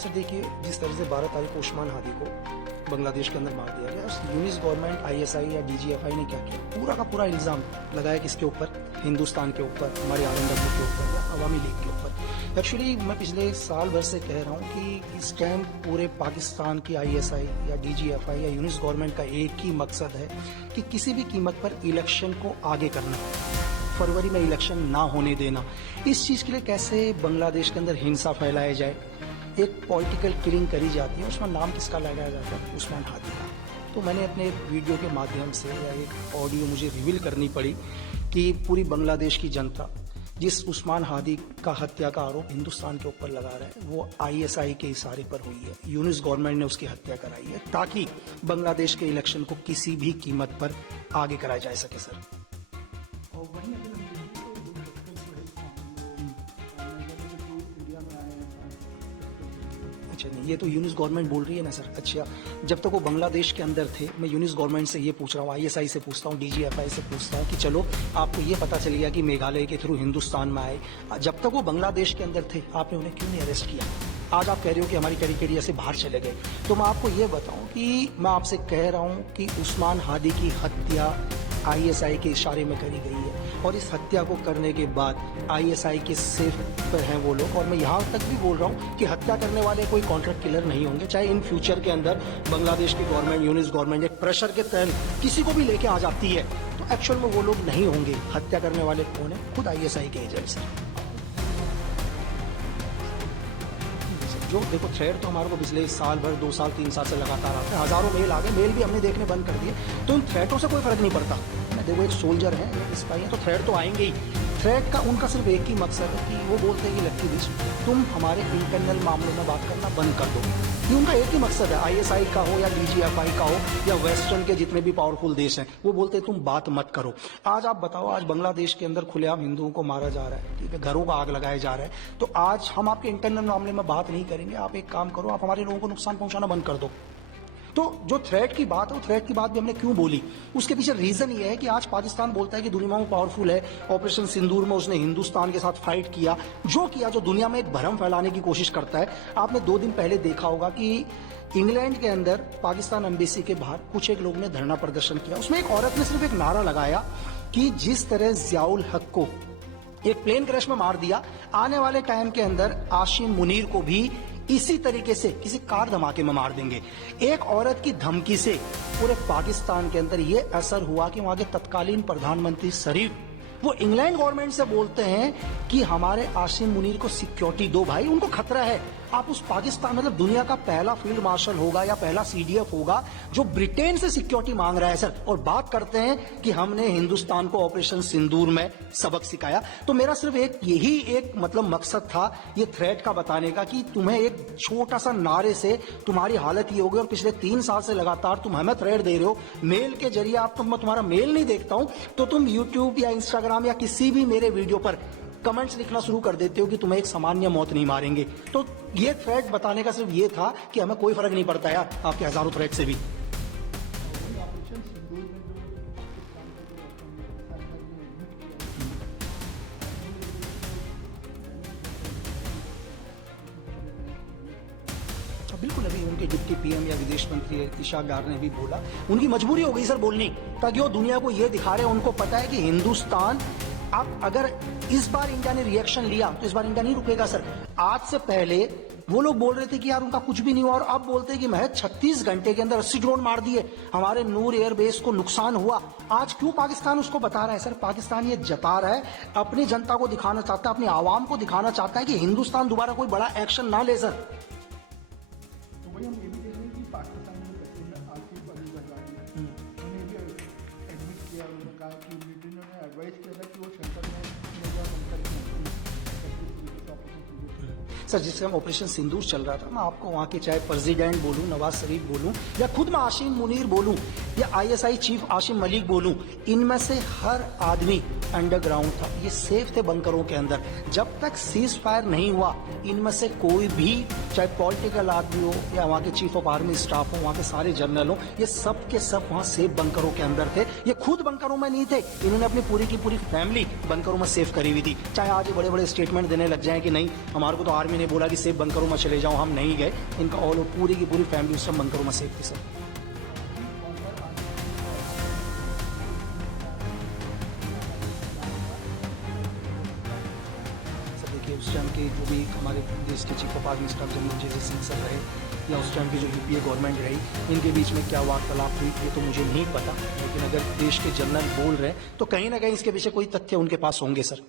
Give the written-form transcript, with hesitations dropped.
Sir देखिए, जिस तरह से 12 तारीख को उस्मान हादी को बांग्लादेश के अंदर मार दिया गया, उस यूनिस गवर्नमेंट आईएसआई या डीजीएफआई ने क्या किया, पूरा का पूरा इल्जाम लगाया किसके ऊपर, हिंदुस्तान के ऊपर, हमारे आनंद के ऊपर या अवामी लीग के ऊपर। एक्चुअली मैं पिछले साल भर से कह रहा हूँ कि इस टाइम पूरे पाकिस्तान की आईएसआई या डीजीएफआई या यूनिस गवर्नमेंट का एक ही मकसद है कि किसी भी कीमत पर इलेक्शन को आगे करना, फरवरी में इलेक्शन ना होने देना। इस चीज़ के लिए कैसे बांग्लादेश के अंदर हिंसा फैलाया जाए, एक पॉलिटिकल किलिंग करी जाती है, उसमें नाम किसका लगाया जाता है, उस्मान हादी का। तो मैंने अपने एक वीडियो के माध्यम से या एक ऑडियो मुझे रिवील करनी पड़ी कि पूरी बांग्लादेश की जनता जिस उस्मान हादी का हत्या का आरोप हिंदुस्तान के ऊपर लगा रहा है, वो आईएसआई के इशारे पर हुई है। यूनिस गवर्नमेंट ने उसकी हत्या कराई है ताकि बांग्लादेश के इलेक्शन को किसी भी कीमत पर आगे कराया जा सके। सर और वहीं अगर हम देखें तो जो लश्कर जो है इंडिया में आए हैं। अच्छा नहीं, ये तो यूनिस गवर्नमेंट बोल रही है ना सर। अच्छा, जब तक वो बांग्लादेश के अंदर थे, मैं यूनिस गवर्नमेंट से ये पूछ रहा हूँ, आईएसआई से पूछता हूँ, डीजीएफआई से पूछता हूँ कि चलो आपको ये पता चल गया कि मेघालय के थ्रू हिंदुस्तान में आए, जब तक वो बांग्लादेश के अंदर थे आपने उन्हें क्यों नहीं अरेस्ट किया? आज आप कह रहे हो कि हमारी टेरिटोरिया से बाहर चले गए। तो मैं आपको ये बताऊं कि मैं आपसे कह रहा हूं कि उस्मान हादी की हत्या आईएसआई के इशारे में करी गई है, और इस हत्या को करने के बाद आईएसआई के सिर पर हैं वो लोग। और मैं यहाँ तक भी बोल रहा हूँ कि हत्या करने वाले कोई कॉन्ट्रैक्ट किलर नहीं होंगे, चाहे इन फ्यूचर के अंदर बांग्लादेश की गवर्नमेंट, यूनिस गवर्नमेंट एक प्रेशर के तहत किसी को भी लेके आ जाती है, तो एक्चुअल में वो लोग नहीं होंगे। हत्या करने वाले कौन है? खुद आईएसआई के एजेंट्स हैं। जो देखो, थ्रेड तो हमारे को पिछले साल भर, 2 साल 3 साल से लगातार आते हैं, हजारों मेल आ गए, मेल भी हमने देखने बंद कर दिए। तो इन थ्रेटों से कोई फर्क नहीं पड़ता। देखो, एक सोल्जर है, एक स्पाई है, तो थ्रेड तो आएंगे ही। थ्रेड का उनका सिर्फ एक ही मकसद है कि वो बोलते हैं कि लक्की बिच तुम हमारे इंटरनल मामलों में बात करना बंद कर दो। ये उनका एक ही मकसद है, आईएसआई का हो या डीजीएफआई का हो या वेस्टर्न के जितने भी पावरफुल देश हैं, वो बोलते हैं तुम बात मत करो। आज आप बताओ, आज बांग्लादेश के अंदर खुलेआम हिंदुओं को मारा जा रहा है, ठीक है, घरों को आग लगाया जा रहा है। तो आज हम आपके इंटरनल मामले में बात नहीं करेंगे, आप एक काम करो, आप हमारे लोगों को नुकसान पहुंचाना बंद कर दो। तो जो थ्रेट की बात है, वो थ्रेट की बात भी हमने क्यों बोली, उसके पीछे रीजन ये है कि आज पाकिस्तान बोलता है कि दुनिया में पावरफुल है, ऑपरेशन सिंदूर में उसने हिंदुस्तान के साथ फाइट किया, जो दुनिया में एक भ्रम फैलाने की कोशिश करता है। आपने 2 दिन पहले देखा होगा कि इंग्लैंड के अंदर पाकिस्तान एम्बेसी के बाहर कुछ एक लोग ने धरना प्रदर्शन किया, उसमें एक औरत ने सिर्फ एक नारा लगाया कि जिस तरह जियाउल हक को एक प्लेन क्रैश में मार दिया, आने वाले टाइम के अंदर आशिम मुनीर को भी इसी तरीके से किसी कार धमाके में मार देंगे। एक औरत की धमकी से पूरे पाकिस्तान के अंदर यह असर हुआ कि वहां के तत्कालीन प्रधानमंत्री शरीफ वो इंग्लैंड गवर्नमेंट से बोलते हैं कि हमारे आसिम मुनीर को सिक्योरिटी दो भाई, उनको खतरा है। आप उस पाकिस्तान, मतलब दुनिया का पहला फील्ड मार्शल होगा या पहला सीडीएफ होगा जो ब्रिटेन से सिक्योरिटी मांग रहा है सर, और बात करते हैं कि हमने हिंदुस्तान को ऑपरेशन सिंदूर में सबक सिखाया। तो मेरा सिर्फ यही एक मतलब मकसद था ये थ्रेट का बताने का कि तुम्हें एक छोटा सा नारे से तुम्हारी हालत ये हो गई, और पिछले 3 साल से लगातार तुम हमें थ्रेट दे रहे हो मेल के जरिए। आप तो मैं तुम्हारा मेल नहीं देखता हूं, तो तुम यूट्यूब या इंस्टाग्राम या किसी भी मेरे वीडियो पर कमेंट्स लिखना शुरू कर देते हो कि तुम्हें एक सामान्य मौत नहीं मारेंगे। तो ये थ्रेट बताने का सिर्फ ये था कि हमें कोई फर्क नहीं पड़ता यार आपके हजारों थ्रेट से भी। ऑपरेशन सिंदूर में जो बिल्कुल, अभी उनके डिप्टी पीएम या विदेश मंत्री इशाक डार ने भी बोला, उनकी मजबूरी हो गई सर बोलनी, ताकि वो दुनिया को ये दिखा रहे हैं, उनको पता है कि हिंदुस्तान, अब अगर इस बार इंडिया ने रिएक्शन लिया तो इस बार इंडिया नहीं रुकेगा सर। आज से पहले वो लोग बोल रहे थे कि यार उनका कुछ भी नहीं हुआ, और अब बोलते हैं कि महज 36 घंटे के अंदर 80 ड्रोन मार दिए, हमारे नूर एयरबेस को नुकसान हुआ। आज क्यों पाकिस्तान उसको बता रहा है सर? पाकिस्तान ये जता रहा है, अपनी जनता को दिखाना चाहता है, अपनी आवाम को दिखाना चाहता है कि हिंदुस्तान दोबारा कोई बड़ा एक्शन ना ले सर। तो वही हम ये भी देख रहे हैं कि पाकिस्तान में प्रेसिडेंट आसिफ अली जरदारी उन्होंने भी एडमिट किया, उन्होंने कहा कि उन्होंने एडवाइस किया था कि वो सेंटर में सर जिस टाइम ऑपरेशन सिंदूर चल रहा था, मैं आपको वहां के चाहे प्रेसिडेंट बोलूं, नवाज शरीफ बोलूं, या खुद मैं आसिम मुनीर बोलूं, या आईएसआई चीफ आसिम मलिक बोलूं, इनमें से हर आदमी अंडरग्राउंड था, ये सेफ थे बंकरों के अंदर। जब तक सीज फायर नहीं हुआ, इनमें से कोई भी, चाहे पॉलिटिकल आदमी हो या वहाँ के चीफ ऑफ आर्मी स्टाफ हो, वहाँ के सारे जनरल हो, ये सब के सब वहाँ सेफ बंकरों के अंदर थे। ये खुद बंकरों में नहीं थे, इन्होंने अपनी पूरी की पूरी फैमिली बंकरों में सेफ करी हुई थी। चाहे आज ये बड़े बड़े स्टेटमेंट देने लग जाए कि नहीं, हमारे को तो आर्मी ने बोला कि सेफ बंकरों में चले जाओ, हम नहीं गए। इनका ऑल पूरी की पूरी फैमिली उस समय बंकरों में सेफ थी सर। देखिए उस टाइम के जो भी हमारे देश के chief of army staff general J Singh sir रहे, या उस टाइम की जो यूपीए गवर्नमेंट रही, इनके बीच में क्या वार्तालाप हुई ये तो मुझे नहीं पता, लेकिन अगर देश के जनरल बोल रहे हैं तो कहीं ना कहीं इसके पीछे कोई तथ्य उनके पास होंगे सर।